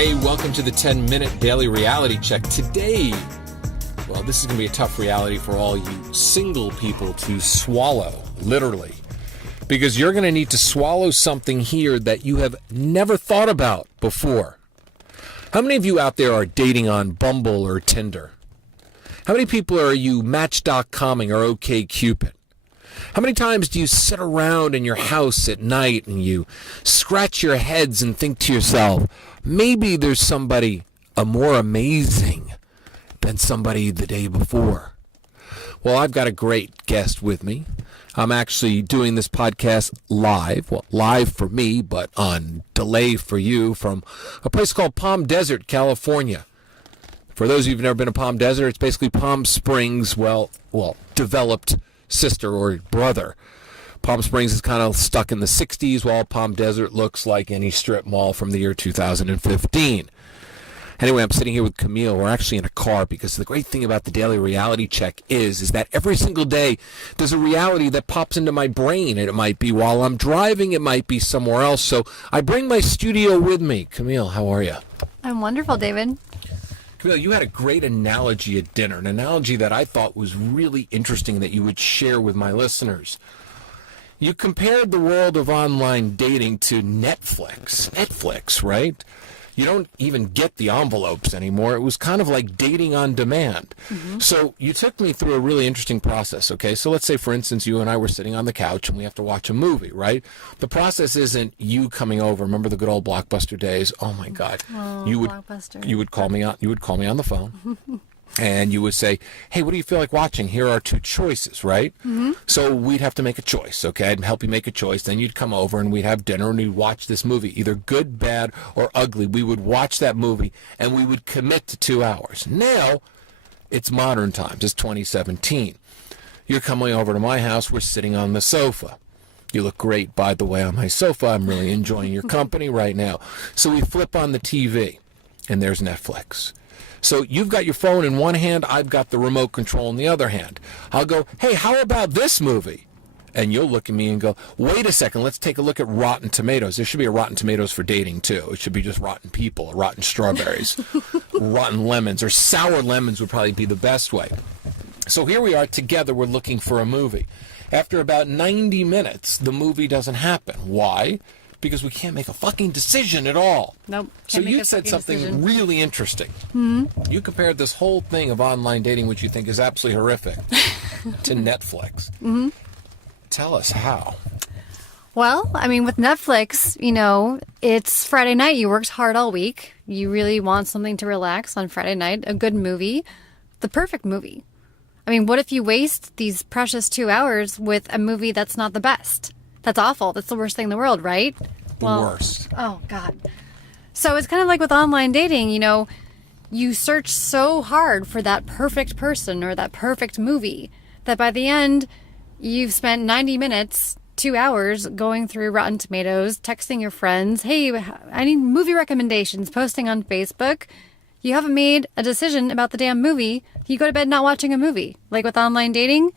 Hey, welcome to the 10-minute daily reality check. Today, well, this is going to be a tough reality for all you single people to swallow, literally. Because you're going to need to swallow something here that you have never thought about before. How many of you out there are dating on Bumble or Tinder? How many people are you Match.comming or OkCupid? How many times do you sit around in your house at night and you scratch your heads and think to yourself, maybe there's somebody more amazing than somebody the day before? Well, I've got a great guest with me. I'm actually doing this podcast live. Well, live for me, but on delay for you from a place called Palm Desert, California. For those of you who've never been to Palm Desert, it's basically Palm Springs, well, developed sister or brother. Palm Springs is kind of stuck in the 60s, while Palm Desert looks like any strip mall from the year 2015. Anyway, I'm sitting here with Camille. We're actually in a car because the great thing about the daily reality check is that every single day there's a reality that pops into my brain. And it might be while I'm driving, it might be somewhere else. So I bring my studio with me. Camille, how are you? I'm wonderful, David. Camille, you had a great analogy at dinner, an analogy that I thought was really interesting that you would share with my listeners. You compared the world of online dating to Netflix. Netflix, right? You don't even get the envelopes anymore. It was kind of like dating on demand. Mm-hmm. So you took me through a really interesting process, okay? So let's say, for instance, you and I were sitting on the couch and we have to watch a movie, right? The process isn't you coming over. Remember the good old Blockbuster days? Oh, my God. Oh, you would call me on the phone. And you would say, hey, what do you feel like watching? Here are two choices, right? Mm-hmm. So we'd have to make a choice, okay? I'd help you make a choice. Then you'd come over and we'd have dinner and we'd watch this movie, either good, bad, or ugly. We would watch that movie and we would commit to 2 hours. Now, it's modern times. It's 2017. You're coming over to my house. We're sitting on the sofa. You look great, by the way, on my sofa. I'm really enjoying your company right now. So we flip on the TV and there's Netflix. So you've got your phone in one hand, I've got the remote control in the other hand. I'll go, hey, how about this movie? And you'll look at me and go, wait a second, let's take a look at Rotten Tomatoes. There should be a Rotten Tomatoes for dating, too. It should be just rotten people, or rotten strawberries, rotten lemons, or sour lemons would probably be the best way. So here we are together, we're looking for a movie. After about 90 minutes, the movie doesn't happen. Why? Because we can't make a fucking decision at all. Nope. So you said something really interesting. Mm-hmm. You compared this whole thing of online dating, which you think is absolutely horrific, to Netflix. Mm-hmm. Tell us how. Well, I mean, with Netflix, it's Friday night. You worked hard all week. You really want something to relax on Friday night, a good movie, the perfect movie. I mean, what if you waste these precious 2 hours with a movie that's not the best? That's awful. That's the worst thing in the world, right? The worst. Oh, God. So it's kind of like with online dating, you search so hard for that perfect person or that perfect movie that by the end, you've spent 90 minutes, 2 hours going through Rotten Tomatoes, texting your friends, hey, I need movie recommendations, posting on Facebook. You haven't made a decision about the damn movie. You go to bed not watching a movie. Like with online dating,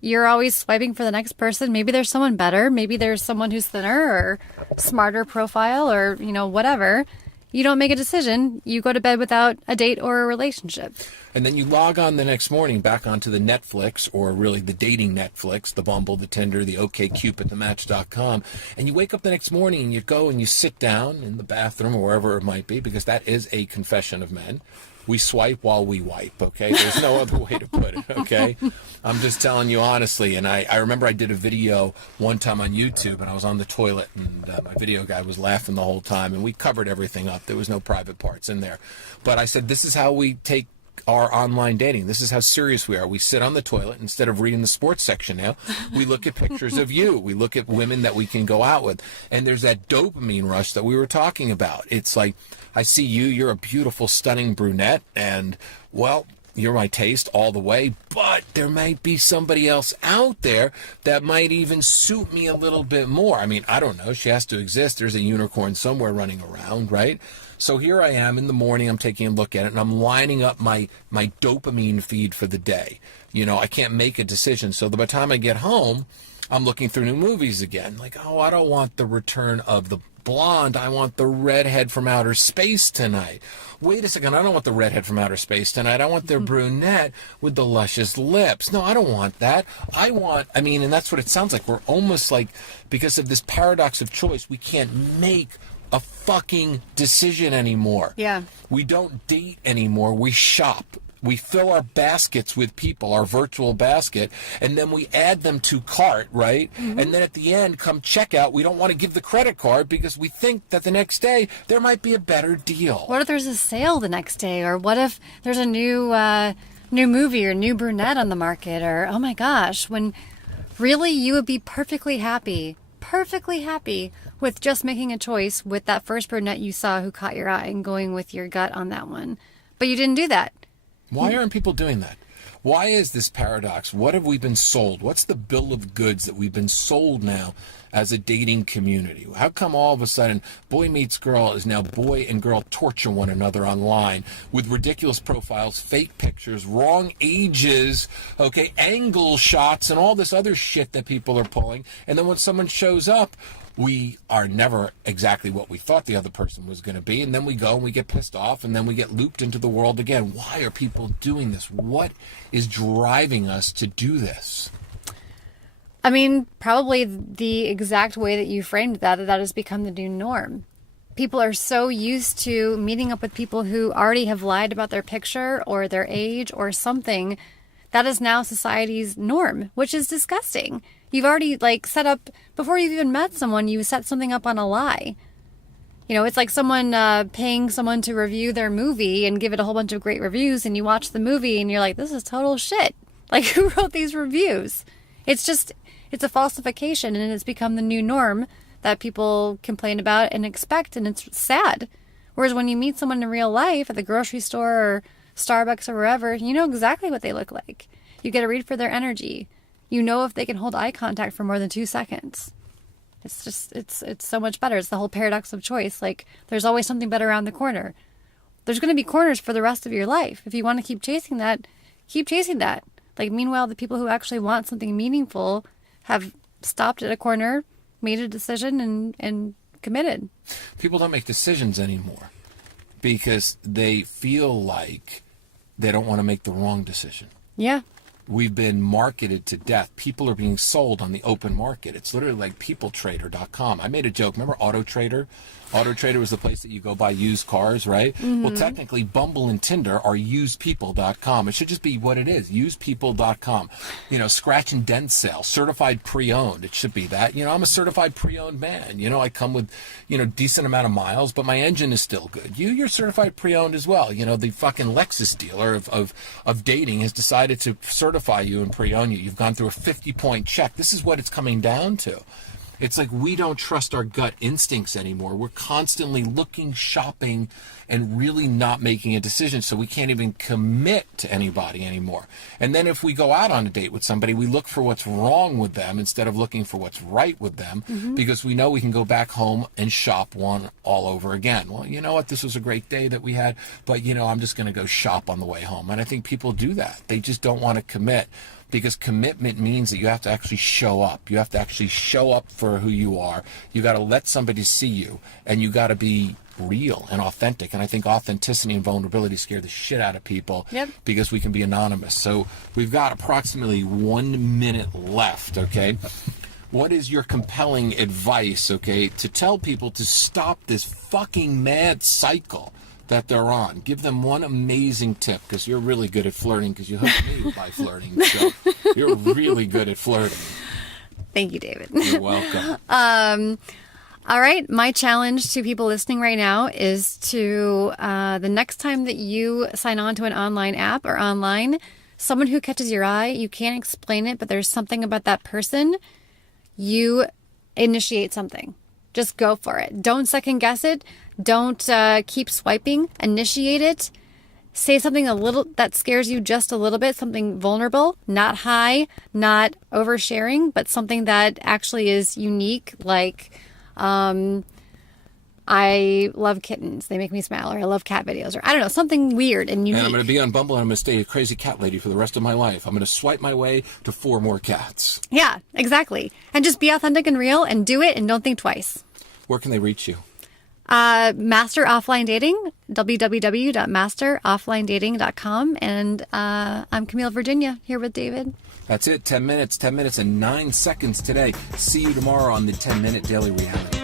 you're always swiping for the next person. Maybe there's someone better. Maybe there's someone who's thinner or smarter profile or, whatever. You don't make a decision. You go to bed without a date or a relationship. And then you log on the next morning back onto the Netflix, or really the dating Netflix, the Bumble, the Tinder, the OkCupid, the Match.com. And you wake up the next morning and you go and you sit down in the bathroom or wherever it might be, because that is a confession of men. We swipe while we wipe, okay? There's no other way to put it, okay? I'm just telling you honestly, and I remember I did a video one time on YouTube, and I was on the toilet, and my video guy was laughing the whole time, and we covered everything up. There was no private parts in there. But I said, this is how we take our online dating. This is how serious we are. We sit on the toilet. Instead of reading the sports section now, we look at pictures of you. We look at women that we can go out with. And there's that dopamine rush that we were talking about. It's like, I see you, you're a beautiful, stunning brunette, and, well, you're my taste all the way, but there might be somebody else out there that might even suit me a little bit more. I mean, I don't know. She has to exist. There's a unicorn somewhere running around, right? So here I am in the morning, I'm taking a look at it, and I'm lining up my dopamine feed for the day. I can't make a decision. So by the time I get home, I'm looking through new movies again. Like, oh, I don't want the return of the blonde. I want the redhead from outer space tonight. Wait a second. I don't want the redhead from outer space tonight. I want the brunette with the luscious lips. No, I don't want that. And that's what it sounds like. We're almost like, because of this paradox of choice, we can't make a fucking decision anymore. Yeah. We don't date anymore. We shop. We fill our baskets with people, our virtual basket, and then we add them to cart, right? Mm-hmm. And then at the end, come checkout, we don't want to give the credit card because we think that the next day there might be a better deal. What if there's a sale the next day? Or what if there's a new movie or new brunette on the market? Or, oh my gosh, when really you would be perfectly happy with just making a choice with that first brunette you saw who caught your eye and going with your gut on that one. But you didn't do that. Why aren't people doing that? Why is this paradox? What have we been sold? What's the bill of goods that we've been sold now as a dating community? How come all of a sudden boy meets girl is now boy and girl torture one another online with ridiculous profiles, fake pictures, wrong ages, okay, angle shots, and all this other shit that people are pulling? And then when someone shows up, we are never exactly what we thought the other person was going to be. And then we go and we get pissed off and then we get looped into the world again. Why are people doing this? What is driving us to do this? I mean, probably the exact way that you framed that has become the new norm. People are so used to meeting up with people who already have lied about their picture or their age or something. That is now society's norm, which is disgusting. You've already set up, before you've even met someone, you set something up on a lie. You know, it's like someone paying someone to review their movie and give it a whole bunch of great reviews, and you watch the movie and you're like, this is total shit. Like, who wrote these reviews? It's a falsification, and it's become the new norm that people complain about and expect, and it's sad. Whereas when you meet someone in real life at the grocery store or Starbucks or wherever, you know exactly what they look like. You get a read for their energy. You know if they can hold eye contact for more than 2 seconds. It's so much better. It's the whole paradox of choice. Like, there's always something better around the corner. There's going to be corners for the rest of your life. If you want to keep chasing that, keep chasing that. Like, meanwhile, the people who actually want something meaningful have stopped at a corner, made a decision, and committed. People don't make decisions anymore because they feel like they don't want to make the wrong decision. Yeah. We've been marketed to death. People are being sold on the open market. It's literally like peopletrader.com. I made a joke. Remember Auto Trader? Auto Trader was the place that you go buy used cars, right? Mm-hmm. Well, technically, Bumble and Tinder are usedpeople.com. It should just be what it is, usedpeople.com. You know, scratch and dent sale, certified pre-owned. It should be that. You know, I'm a certified pre-owned man. You know, I come with, decent amount of miles, but my engine is still good. You're certified pre-owned as well. You know, the fucking Lexus dealer of dating has decided to certify you and pre-own you. You've gone through a 50-point check. This is what it's coming down to. It's like we don't trust our gut instincts anymore. We're constantly looking, shopping, and really not making a decision, so we can't even commit to anybody anymore. And then if we go out on a date with somebody, we look for what's wrong with them instead of looking for what's right with them, because we know we can go back home and shop one all over again. Well, you know what? This was a great day that we had, but, I'm just going to go shop on the way home. And I think people do that. They just don't want to commit. Because commitment means that you have to actually show up. You have to actually show up for who you are. You got to let somebody see you, and you got to be real and authentic. And I think authenticity and vulnerability scare the shit out of people. Yep. Because we can be anonymous. So we've got approximately 1 minute left, okay? What is your compelling advice, okay, to tell people to stop this fucking mad cycle that they're on? Give them one amazing tip, because you're really good at flirting, because you hooked me by flirting. So you're really good at flirting. Thank you, David. You're welcome. All right. My challenge to people listening right now is to the next time that you sign on to an online app or online, someone who catches your eye, you can't explain it, but there's something about that person, you initiate something. Just go for it. Don't second guess it. Don't keep swiping. Initiate it. Say something a little that scares you just a little bit, something vulnerable, not high, not oversharing, but something that actually is unique, like I love kittens. They make me smile. Or I love cat videos. Or I don't know, something weird and unique. And I'm going to be on Bumble and I'm going to stay a crazy cat lady for the rest of my life. I'm going to swipe my way to 4 more cats. Yeah, exactly. And just be authentic and real and do it and don't think twice. Where can they reach you? Master Offline Dating, www.masterofflinedating.com. And I'm Camille, Virginia, here with David. That's it. 10 minutes and 9 seconds today. See you tomorrow on the 10-Minute Daily Reality.